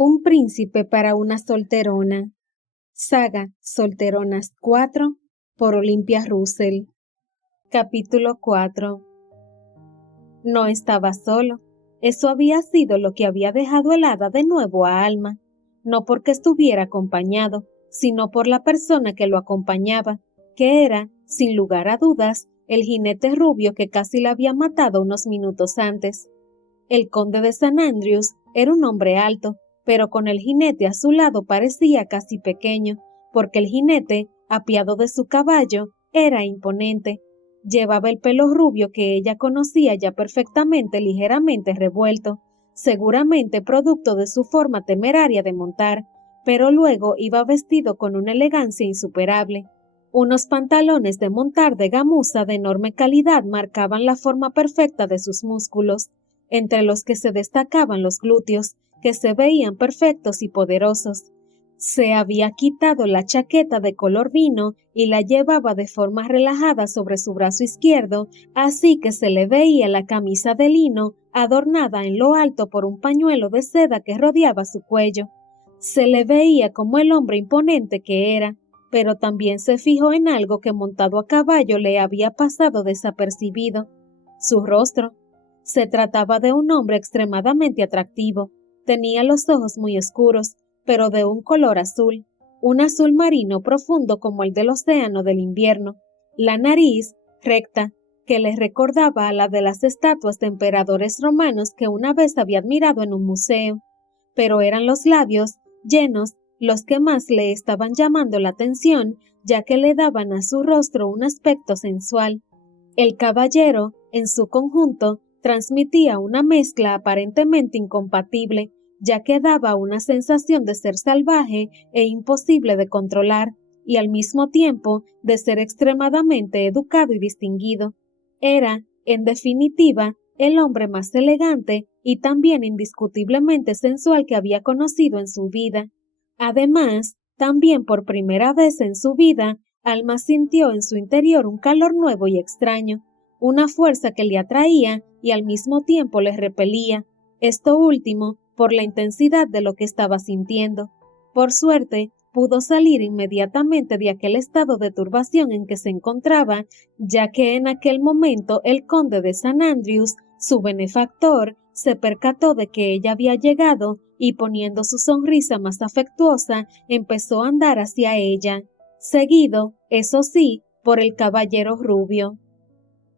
Un príncipe para una solterona. Saga Solteronas 4 por Olympia Russell. Capítulo 4. No estaba solo. Eso había sido lo que había dejado helada de nuevo a Alma, no porque estuviera acompañado, sino por la persona que lo acompañaba, que era, sin lugar a dudas, el jinete rubio que casi la había matado unos minutos antes. El conde de St. Andrews era un hombre alto, pero con el jinete a su lado parecía casi pequeño, porque el jinete, apiado de su caballo, era imponente. Llevaba el pelo rubio que ella conocía ya perfectamente ligeramente revuelto, seguramente producto de su forma temeraria de montar, pero luego iba vestido con una elegancia insuperable. Unos pantalones de montar de gamuza de enorme calidad marcaban la forma perfecta de sus músculos, entre los que se destacaban los glúteos, que se veían perfectos y poderosos. Se había quitado la chaqueta de color vino y la llevaba de forma relajada sobre su brazo izquierdo, así que se le veía la camisa de lino adornada en lo alto por un pañuelo de seda que rodeaba su cuello. Se le veía como el hombre imponente que era, pero también se fijó en algo que montado a caballo le había pasado desapercibido: su rostro. Se trataba de un hombre extremadamente atractivo. Tenía los ojos muy oscuros, pero de un color azul, un azul marino profundo como el del océano del invierno. La nariz, recta, que le recordaba a la de las estatuas de emperadores romanos que una vez había admirado en un museo. Pero eran los labios, llenos, los que más le estaban llamando la atención, ya que le daban a su rostro un aspecto sensual. El caballero, en su conjunto, transmitía una mezcla aparentemente incompatible, ya que daba una sensación de ser salvaje e imposible de controlar, y al mismo tiempo de ser extremadamente educado y distinguido. Era, en definitiva, el hombre más elegante y también indiscutiblemente sensual que había conocido en su vida. Además, también por primera vez en su vida, Alma sintió en su interior un calor nuevo y extraño, una fuerza que le atraía y al mismo tiempo le repelía, esto último por la intensidad de lo que estaba sintiendo. Por suerte, pudo salir inmediatamente de aquel estado de turbación en que se encontraba, ya que en aquel momento el conde de St. Andrews, su benefactor, se percató de que ella había llegado y, poniendo su sonrisa más afectuosa, empezó a andar hacia ella, seguido, eso sí, por el caballero rubio.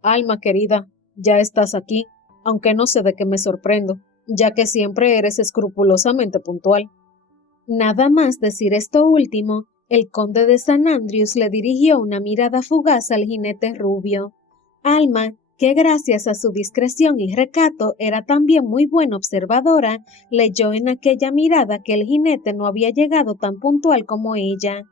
Alma querida, ya estás aquí, aunque no sé de qué me sorprendo, ya que siempre eres escrupulosamente puntual. Nada más decir esto último, el conde de St. Andrews le dirigió una mirada fugaz al jinete rubio. Alma, que gracias a su discreción y recato era también muy buena observadora, leyó en aquella mirada que el jinete no había llegado tan puntual como ella.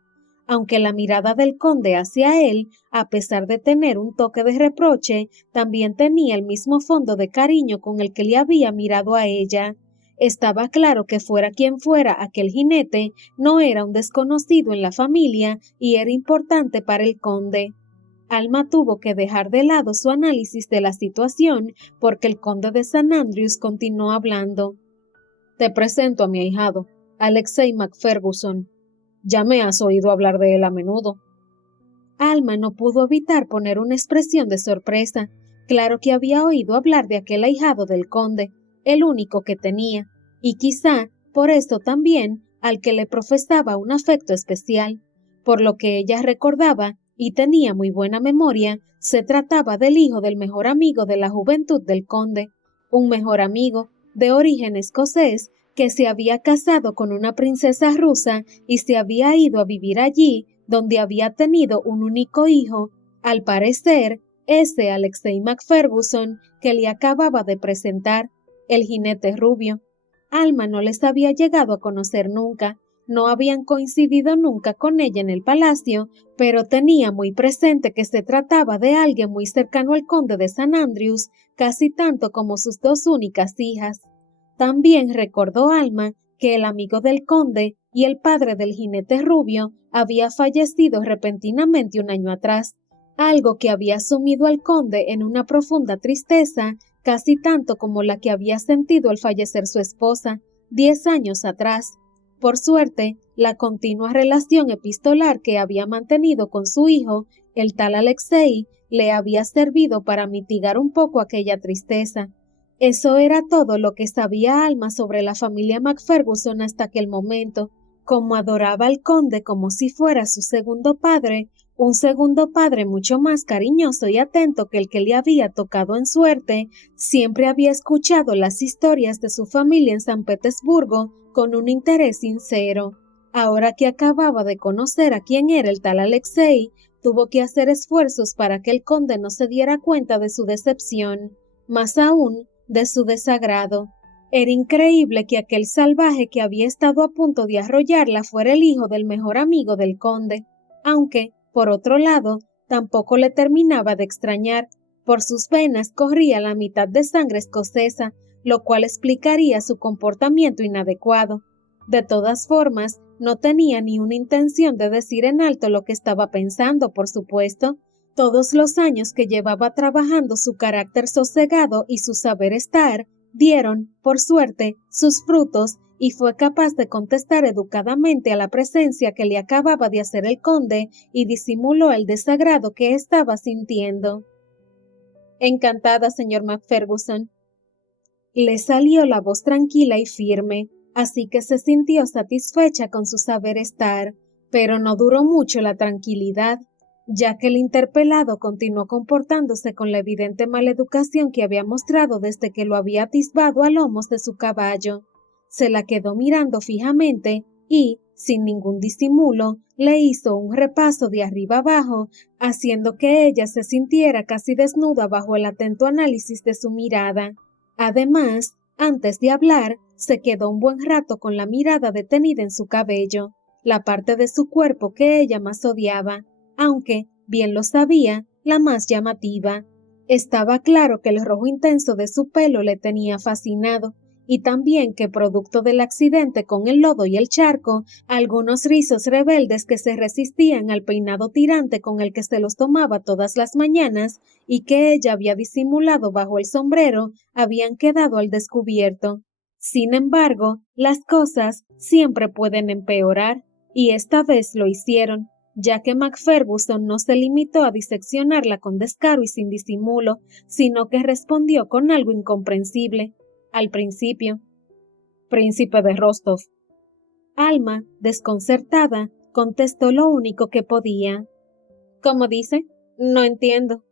Aunque la mirada del conde hacia él, a pesar de tener un toque de reproche, también tenía el mismo fondo de cariño con el que le había mirado a ella. Estaba claro que fuera quien fuera aquel jinete, no era un desconocido en la familia y era importante para el conde. Alma tuvo que dejar de lado su análisis de la situación porque el conde de St. Andrews continuó hablando. Te presento a mi ahijado, Alexei MacFerguson. Ya me has oído hablar de él a menudo. Alma no pudo evitar poner una expresión de sorpresa. Claro que había oído hablar de aquel ahijado del conde, el único que tenía, y quizá por esto también al que le profesaba un afecto especial. Por lo que ella recordaba, y tenía muy buena memoria, se trataba del hijo del mejor amigo de la juventud del conde, un mejor amigo, de origen escocés, que se había casado con una princesa rusa y se había ido a vivir allí, donde había tenido un único hijo, al parecer, ese Alexei MacFerguson que le acababa de presentar, el jinete rubio. Alma no les había llegado a conocer nunca, no habían coincidido nunca con ella en el palacio, pero tenía muy presente que se trataba de alguien muy cercano al conde de St. Andrews, casi tanto como sus dos únicas hijas. También recordó Alma que el amigo del conde y el padre del jinete rubio había fallecido repentinamente un año atrás, algo que había sumido al conde en una profunda tristeza, casi tanto como la que había sentido al fallecer su esposa, 10 años atrás. Por suerte, la continua relación epistolar que había mantenido con su hijo, el tal Alexei, le había servido para mitigar un poco aquella tristeza. Eso era todo lo que sabía Alma sobre la familia MacFerguson hasta aquel momento. Como adoraba al conde como si fuera su segundo padre, un segundo padre mucho más cariñoso y atento que el que le había tocado en suerte, siempre había escuchado las historias de su familia en San Petersburgo con un interés sincero. Ahora que acababa de conocer a quién era el tal Alexei, tuvo que hacer esfuerzos para que el conde no se diera cuenta de su decepción, más aún de su desagrado. Era increíble que aquel salvaje que había estado a punto de arrollarla fuera el hijo del mejor amigo del conde, aunque, por otro lado, tampoco le terminaba de extrañar. Por sus venas corría la mitad de sangre escocesa, lo cual explicaría su comportamiento inadecuado. De todas formas, no tenía ni una intención de decir en alto lo que estaba pensando, por supuesto. Todos los años que llevaba trabajando su carácter sosegado y su saber estar, dieron, por suerte, sus frutos y fue capaz de contestar educadamente a la presencia que le acababa de hacer el conde y disimuló el desagrado que estaba sintiendo. Encantada, señor MacFerguson. Le salió la voz tranquila y firme, así que se sintió satisfecha con su saber estar, pero no duró mucho la tranquilidad, ya que el interpelado continuó comportándose con la evidente maleducación que había mostrado desde que lo había atisbado a lomos de su caballo. Se la quedó mirando fijamente y, sin ningún disimulo, le hizo un repaso de arriba abajo, haciendo que ella se sintiera casi desnuda bajo el atento análisis de su mirada. Además, antes de hablar, se quedó un buen rato con la mirada detenida en su cabello, la parte de su cuerpo que ella más odiaba, aunque, bien lo sabía, la más llamativa. Estaba claro que el rojo intenso de su pelo le tenía fascinado, y también que producto del accidente con el lodo y el charco, algunos rizos rebeldes que se resistían al peinado tirante con el que se los tomaba todas las mañanas y que ella había disimulado bajo el sombrero, habían quedado al descubierto. Sin embargo, las cosas siempre pueden empeorar, y esta vez lo hicieron, ya que MacFerguson no se limitó a diseccionarla con descaro y sin disimulo, sino que respondió con algo incomprensible. Al principio, Príncipe de Rostov. Alma, desconcertada, contestó lo único que podía. ¿Cómo dice? No entiendo.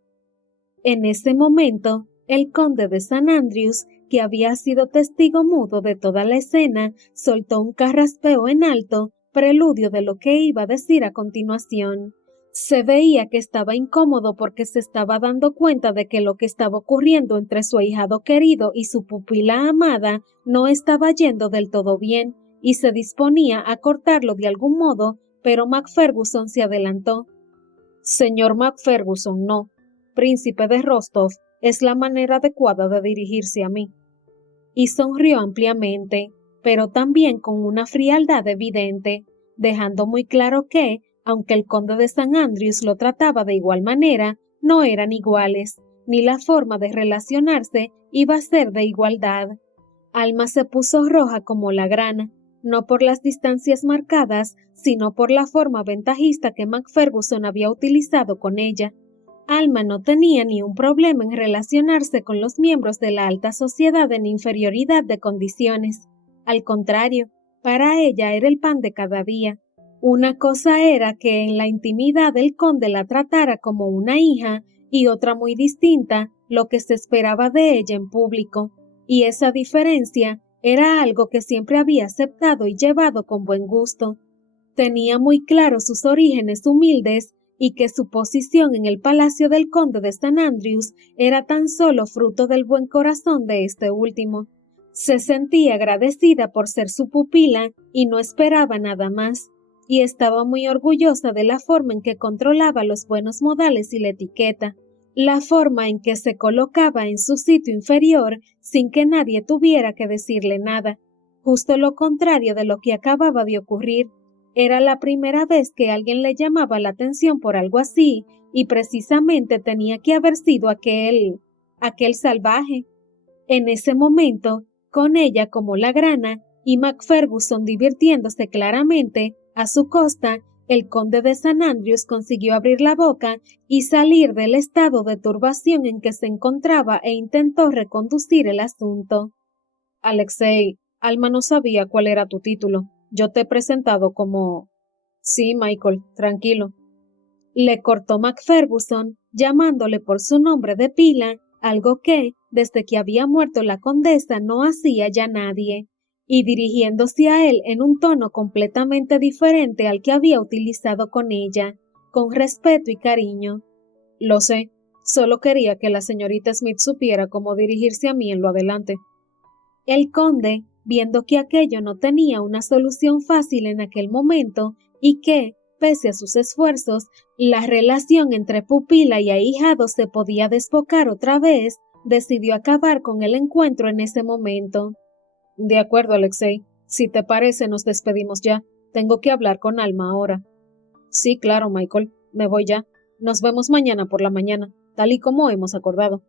En ese momento, el conde de St. Andrews, que había sido testigo mudo de toda la escena, soltó un carraspeo en alto, preludio de lo que iba a decir a continuación. Se veía que estaba incómodo porque se estaba dando cuenta de que lo que estaba ocurriendo entre su ahijado querido y su pupila amada no estaba yendo del todo bien, y se disponía a cortarlo de algún modo, pero MacFerguson se adelantó. Señor MacFerguson, no. Príncipe de Rostov es la manera adecuada de dirigirse a mí. Y sonrió ampliamente, pero también con una frialdad evidente, dejando muy claro que, aunque el conde de St. Andrews lo trataba de igual manera, no eran iguales, ni la forma de relacionarse iba a ser de igualdad. Alma se puso roja como la grana, no por las distancias marcadas, sino por la forma ventajista que MacFerguson había utilizado con ella. Alma no tenía ni un problema en relacionarse con los miembros de la alta sociedad en inferioridad de condiciones. Al contrario, para ella era el pan de cada día. Una cosa era que en la intimidad el conde la tratara como una hija y otra muy distinta lo que se esperaba de ella en público, y esa diferencia era algo que siempre había aceptado y llevado con buen gusto. Tenía muy claro sus orígenes humildes y que su posición en el palacio del conde de St. Andrews era tan solo fruto del buen corazón de este último. Se sentía agradecida por ser su pupila y no esperaba nada más, y estaba muy orgullosa de la forma en que controlaba los buenos modales y la etiqueta, la forma en que se colocaba en su sitio inferior sin que nadie tuviera que decirle nada, justo lo contrario de lo que acababa de ocurrir. Era la primera vez que alguien le llamaba la atención por algo así, y precisamente tenía que haber sido aquel salvaje. En ese momento, con ella como la grana, y Macferguson divirtiéndose claramente a su costa, el conde de St. Andrews consiguió abrir la boca y salir del estado de turbación en que se encontraba e intentó reconducir el asunto. Alexei, Alma no sabía cuál era tu título. Yo te he presentado como... Sí, Michael, tranquilo. Le cortó Macferguson, llamándole por su nombre de pila, algo que, desde que había muerto la condesa, no hacía ya nadie, y dirigiéndose a él en un tono completamente diferente al que había utilizado con ella, con respeto y cariño. Lo sé, solo quería que la señorita Smith supiera cómo dirigirse a mí en lo adelante. El conde, viendo que aquello no tenía una solución fácil en aquel momento y que, pese a sus esfuerzos, la relación entre pupila y ahijado se podía desbocar otra vez, decidió acabar con el encuentro en ese momento. De acuerdo, Alexei. Si te parece, nos despedimos ya. Tengo que hablar con Alma ahora. Sí, claro, Michael. Me voy ya. Nos vemos mañana por la mañana, tal y como hemos acordado.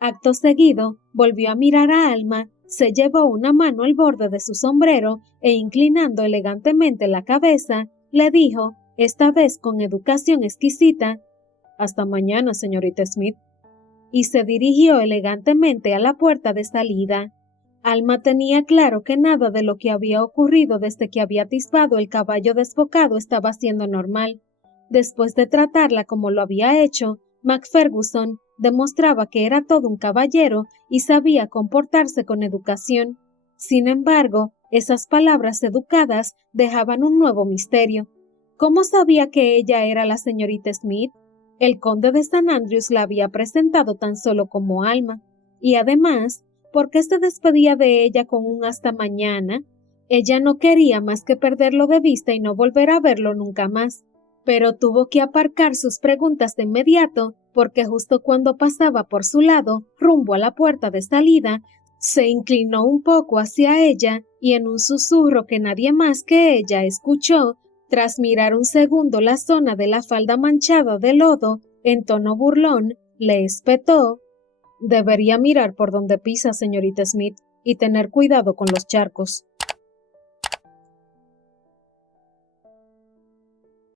Acto seguido, volvió a mirar a Alma, se llevó una mano al borde de su sombrero e inclinando elegantemente la cabeza, le dijo, esta vez con educación exquisita, «Hasta mañana, señorita Smith», y se dirigió elegantemente a la puerta de salida. Alma tenía claro que nada de lo que había ocurrido desde que había atisbado el caballo desbocado estaba siendo normal. Después de tratarla como lo había hecho, Macferguson demostraba que era todo un caballero y sabía comportarse con educación. Sin embargo, esas palabras educadas dejaban un nuevo misterio. ¿Cómo sabía que ella era la señorita Smith? El conde de St. Andrews la había presentado tan solo como Alma. Y además, ¿por qué se despedía de ella con un hasta mañana? Ella no quería más que perderlo de vista y no volver a verlo nunca más. Pero tuvo que aparcar sus preguntas de inmediato, porque justo cuando pasaba por su lado, rumbo a la puerta de salida, se inclinó un poco hacia ella y en un susurro que nadie más que ella escuchó, tras mirar un segundo la zona de la falda manchada de lodo, en tono burlón, le espetó: «Debería mirar por donde pisa, señorita Smith, y tener cuidado con los charcos».